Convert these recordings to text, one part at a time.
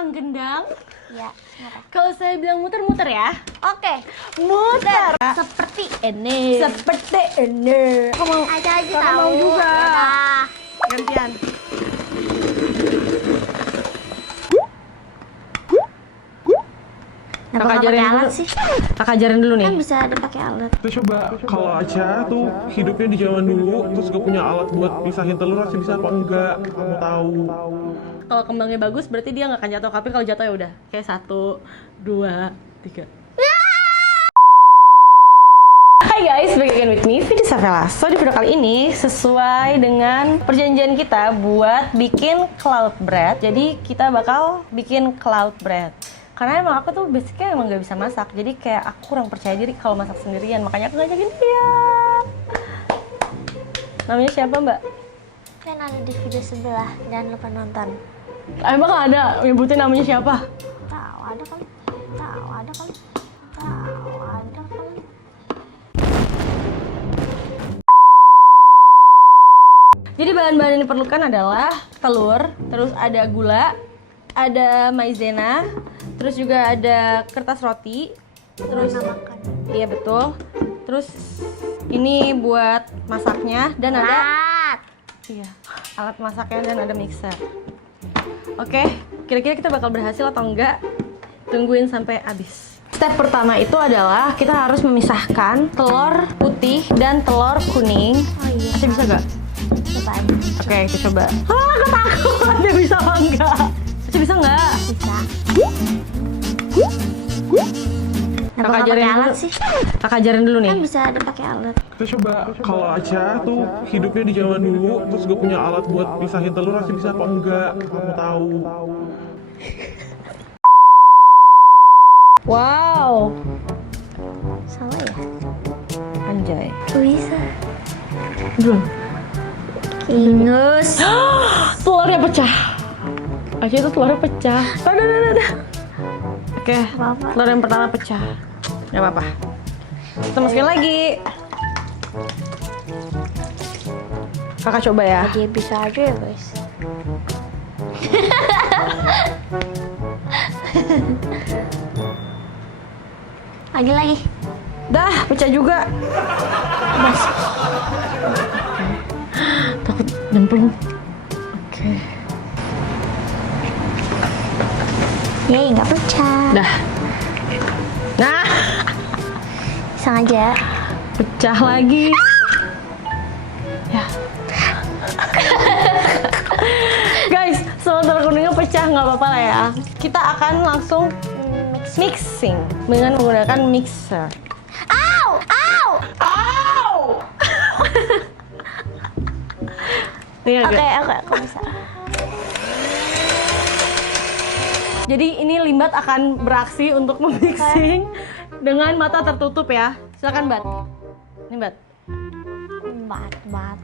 Kang Gendang. Ya, kenapa? Kalau saya bilang muter-muter ya. Oke, Muter. seperti ini. Seperti ini. Kamu Aja Kakak tahu. mau juga. Nah, gantian. kenapa Kakak nggak pakai ajarin alat dulu. sih? Kakak ajarin dulu nih. Kan bisa ada pakai alat. Kita coba kalau Aca tuh hidupnya di zaman dulu terus gak punya alat buat pisahin telur masih bisa apa enggak? Kamu tahu. Kalau kembangnya bagus berarti dia nggak akan jatuh. Tapi kalau jatuh ya udah. Kayak 1, 2, 3. Hai guys, back again with me, Vidi Savela. So di video kali ini sesuai dengan perjanjian kita buat bikin cloud bread. Jadi kita bakal bikin cloud bread. Karena emang aku tuh basicnya emang gak bisa masak. Jadi kayak aku kurang percaya diri kalau masak sendirian. Makanya aku ngajakin dia. Namanya siapa mbak? Kan ada di video sebelah, jangan lupa nonton. Emang ada nyebutin namanya siapa? Tahu ada kali. Tahu ada kali. Tahu ada kali. Jadi bahan-bahan yang diperlukan adalah telur, terus ada gula, ada maizena, terus juga ada kertas roti, terus makan. iya betul. Terus ini buat masaknya dan ada iya, alat masaknya dan ada mixer. Oke, kira-kira kita bakal berhasil atau enggak? Tungguin sampai habis. Step pertama itu adalah kita harus memisahkan telur putih dan telur kuning. Oh iya. Masih bisa nggak? Coba aja. Oke, kita coba. Aku takut. Dia bisa apa enggak? Masih bisa nggak? Bisa. Kakak Kenapa nggak ajarin pakai dulu. alat sih? Kakak ajarin dulu nih. Kan bisa ada pakai alat. Kita coba kalau Aca tuh hidupnya di zaman dulu terus gak punya alat buat pisahin telur masih bisa apa enggak? Kamu tahu. Wow, Salah ya? anjay. Kok bisa? Belum. Ingus. Telurnya pecah. Aja itu telurnya pecah. Udah. Oke, Apa-apa. telur yang pertama pecah. Gak apa-apa. Kita masukin lagi. Kakak coba ya. Dia bisa aja ya guys. Lagi. Dah, pecah juga. Bas. Takut nyemplung. Oke. Yeay, nggak pecah. Dah. Nah, Sengaja. pecah lagi. Ya. Guys, semua telur kuningnya pecah, nggak apa-apa lah ya. Kita akan langsung mixing dengan menggunakan mixer. Au! Au! Nih, Oke, agak. aku bisa. Jadi ini Limbat akan beraksi untuk memixing dengan mata tertutup ya. Silakan Bat. Ini Bat. Bat.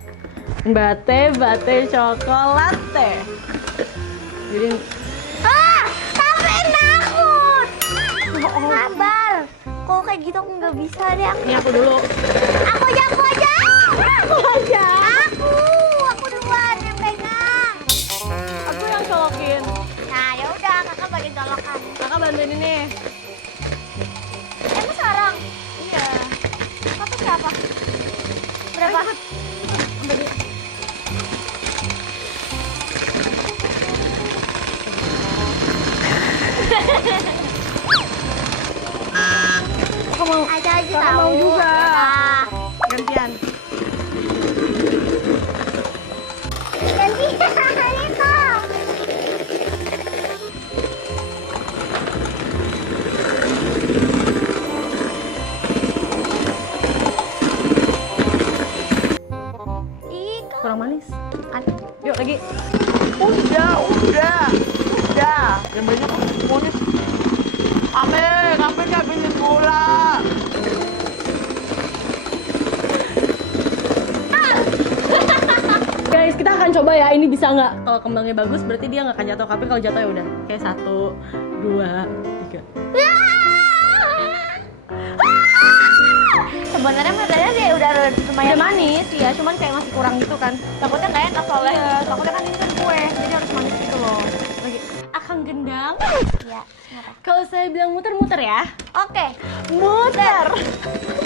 Bate cokolate. Jadi Tapi takut. Sabar. Kok kayak gitu aku nggak bisa deh. ini aku dulu. Aku aja. Aku aja. Aku duluan yang pegang. Aku yang colokin. Nah, ya udah, kakak bagian colokan. Kakak bantuin ini. Emang sekarang? Iya. Kakak berapa? Berapa? Aku mau. Aja Kakak tahu. mau juga. Nah, Gantian. gantian itu. Ih, Kurang manis. Yuk lagi. Udah. Yang banyak semuanya. Ame ngabisin gula. Guys, kita akan coba ya. Ini bisa nggak? Kalau kembangnya bagus, berarti dia nggak akan jatuh. Tapi kalau jatuh ya udah. Kayak 1, 2, 3. sebenarnya matanya sih udah lumayan Udah manis, ya. Cuman kayak masih kurang gitu kan. Takutnya nggak enak soalnya. Iya, takutnya kan ini kan kue, jadi harus manis gitu loh. lagi. Akan gendang. Ya, kenapa? Kalau saya bilang muter-muter ya. Oke. Muter.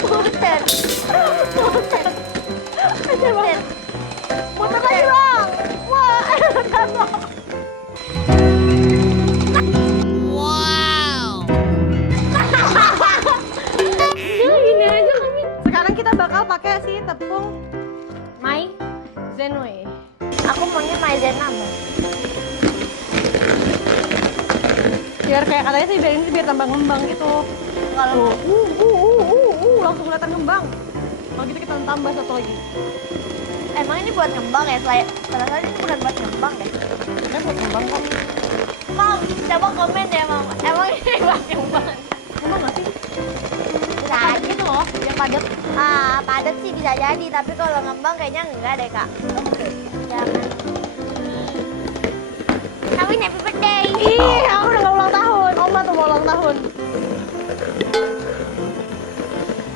Muter. Muter. Muter. Muter lagi bang. Wah, ya gini aja kami. Sekarang kita bakal pakai si tepung Maizena. Aku maunya maizena. Biar kayak katanya sih biar ini biar tambah ngembang gitu. Kalau Langsung kelihatan ngembang. Kalau gitu kita tambah satu lagi. emang ini buat ngembang ya? Padahal ini bukan buat ngembang deh. Ini buat ngembang kok. Mam, coba komen ya mam. Emang ini buat ngembang? Ngembang nggak sih? Bisa aja Gitu loh, yang padat. Padat sih bisa jadi, tapi kalau ngembang kayaknya enggak deh kak. Jangan. Kawin happy birthday. Ih, aku udah gak ulang tahun. Oma tuh mau ulang tahun.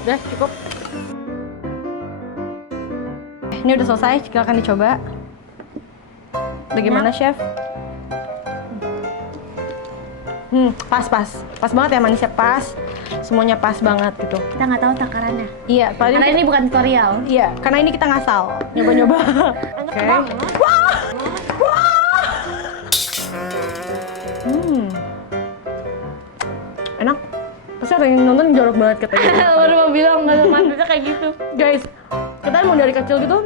Udah, cukup. Ini udah selesai, silakan dicoba. Bagaimana, Chef? Pas banget ya, manisnya pas. Semuanya pas banget gitu. Kita nggak tahu takarannya. Iya, paling Karena ini bukan tutorial. iya, karena ini kita ngasal. Nyoba-nyoba. Enak banget. Enak. Pasti ada yang nonton jorok banget katanya. Baru mau bilang nggak maksudnya kayak gitu. Guys, kita mau dari kecil gitu,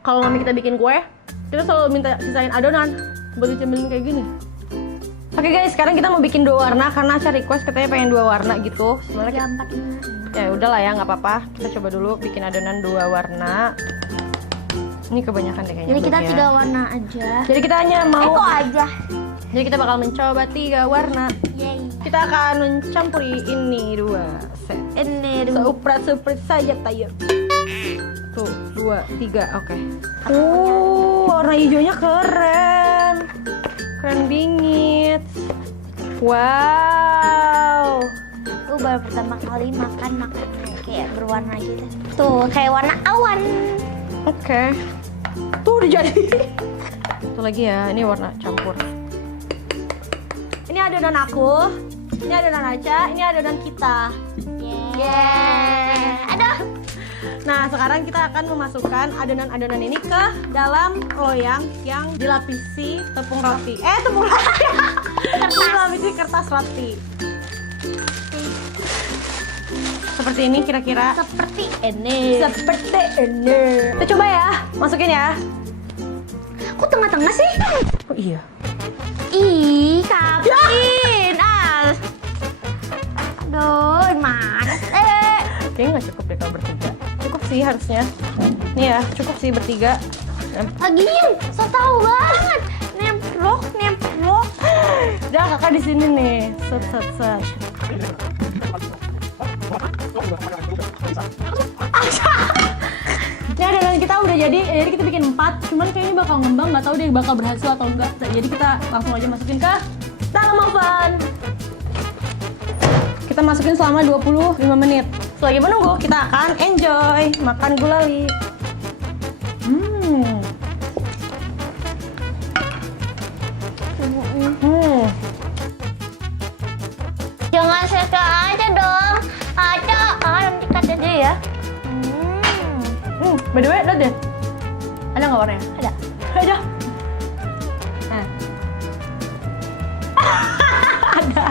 kalau mami kita bikin kue, kita selalu minta sisain adonan buat dicemilin kayak gini. Oke guys, sekarang kita mau bikin 2 warna karena Aca request katanya pengen 2 warna gitu. Sebenarnya Empat. ya udahlah ya, nggak apa-apa. Kita coba dulu bikin adonan 2 warna. Ini kebanyakan deh kayaknya. Jadi kita belum ya. 3 warna aja. Jadi kita hanya mau. Kok aja? Jadi kita bakal mencoba 3 warna. Yeay. Kita akan mencampuri ini 2 set. Ini Seuprat saja tayo. Tuh, 2, 3, oke. Warna hijaunya keren. Keren bingit. Wow. Aku baru pertama kali makan kayak berwarna gitu. Tuh, kayak warna awan. Oke. Tuh udah jadi. Satu lagi ya, ini warna campur. Ini adonan aku, ini adonan Aca, ini adonan kita. Yeah. Aduh. Nah, sekarang kita akan memasukkan adonan-adonan ini ke dalam loyang yang dilapisi tepung roti. Tepung roti. Dilapisi kertas roti. Seperti ini kira-kira. Seperti ini. Seperti ini. Kita coba ya, masukin ya. Kok tengah-tengah sih? Oh iya. Ih, kapin. Aduh, mana? Kayaknya nggak cukup deh kalau bertiga. Cukup sih harusnya. Nih ya, cukup sih bertiga. Lagian, so tau banget. Nemplok. Udah kakak di sini nih. Set. Ini adonan kita udah jadi kita bikin 4. Cuman kayaknya bakal ngembang, nggak tahu deh bakal berhasil atau enggak. Jadi kita langsung aja masukin ke dalam oven. Kita masukin selama 25 menit. Selagi menunggu, kita akan enjoy makan gulali. Jangan seka aja dong. Ada, nanti kata dia ya. By the way, lihat deh. Ada nggak warnanya? Ada. Ada. Nah. Ada.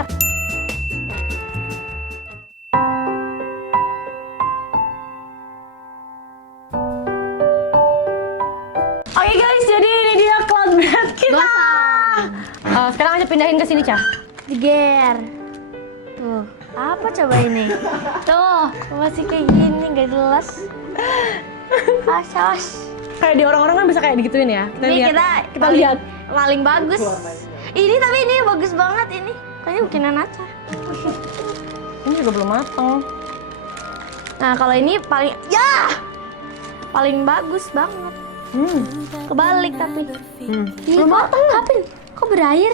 Oke guys, jadi ini dia cloud bread kita. Sekarang aja pindahin ke sini, Cah. Diger. Tuh, apa coba ini? Tuh, masih kayak gini, gak jelas. Asos. Kayak di orang-orang kan bisa kayak digituin ya. Ini lihat. kita lihat. paling bagus. Ini tapi ini bagus banget ini. Kayaknya bikinan Aca. Ini juga belum matang. Nah, kalau ini paling bagus banget. Kebalik tapi. Belum matang, Kapin. Kok berair?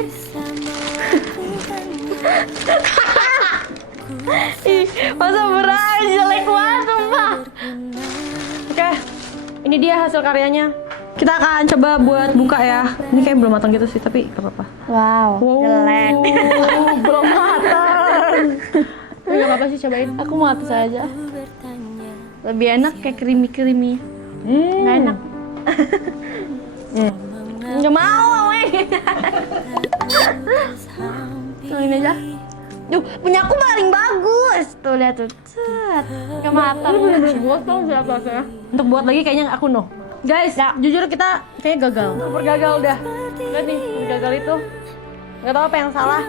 Ih, masa berair jelek banget, Mbak. Oke, ini dia hasil karyanya. Kita akan coba buat buka ya. Ini kayak belum matang gitu sih, tapi gak apa-apa. Wow, jelek. Belum matang. Gak apa-apa sih, cobain. Aku mau atas aja. Lebih enak kayak creamy. Gak enak. Gak mau, weh. Ini aja. Duh, punya aku paling bagus. Tuh lihat tuh. Set. Gak matang. Untuk buat lagi kayaknya aku no. Guys, jujur kita kayaknya gagal. Super gagal udah. Lihat nih, gagal itu. Gak tahu apa yang salah.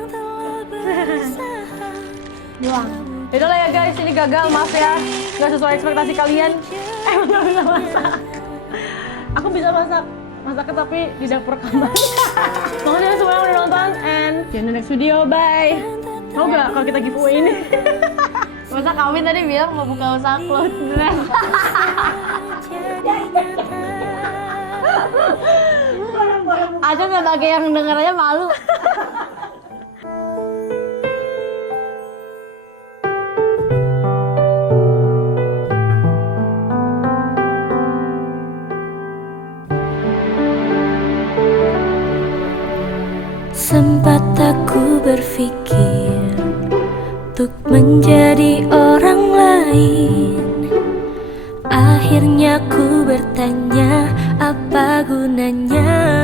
Buang. Yaudah lah ya guys, ini gagal, maaf ya. Gak sesuai ekspektasi kalian. Bener bisa masak. Aku bisa masaknya tapi di dapur kamar. Makasih ya semua yang udah nonton, and see you in the next video, bye. Mau gak kalau kita giveaway ini? Masa kawin tadi bilang mau buka usaha clothes. Ada sebagai yang dengarnya malu. Sempat aku berpikir untuk menjadi orang lain. Akhirnya ku bertanya, apa gunanya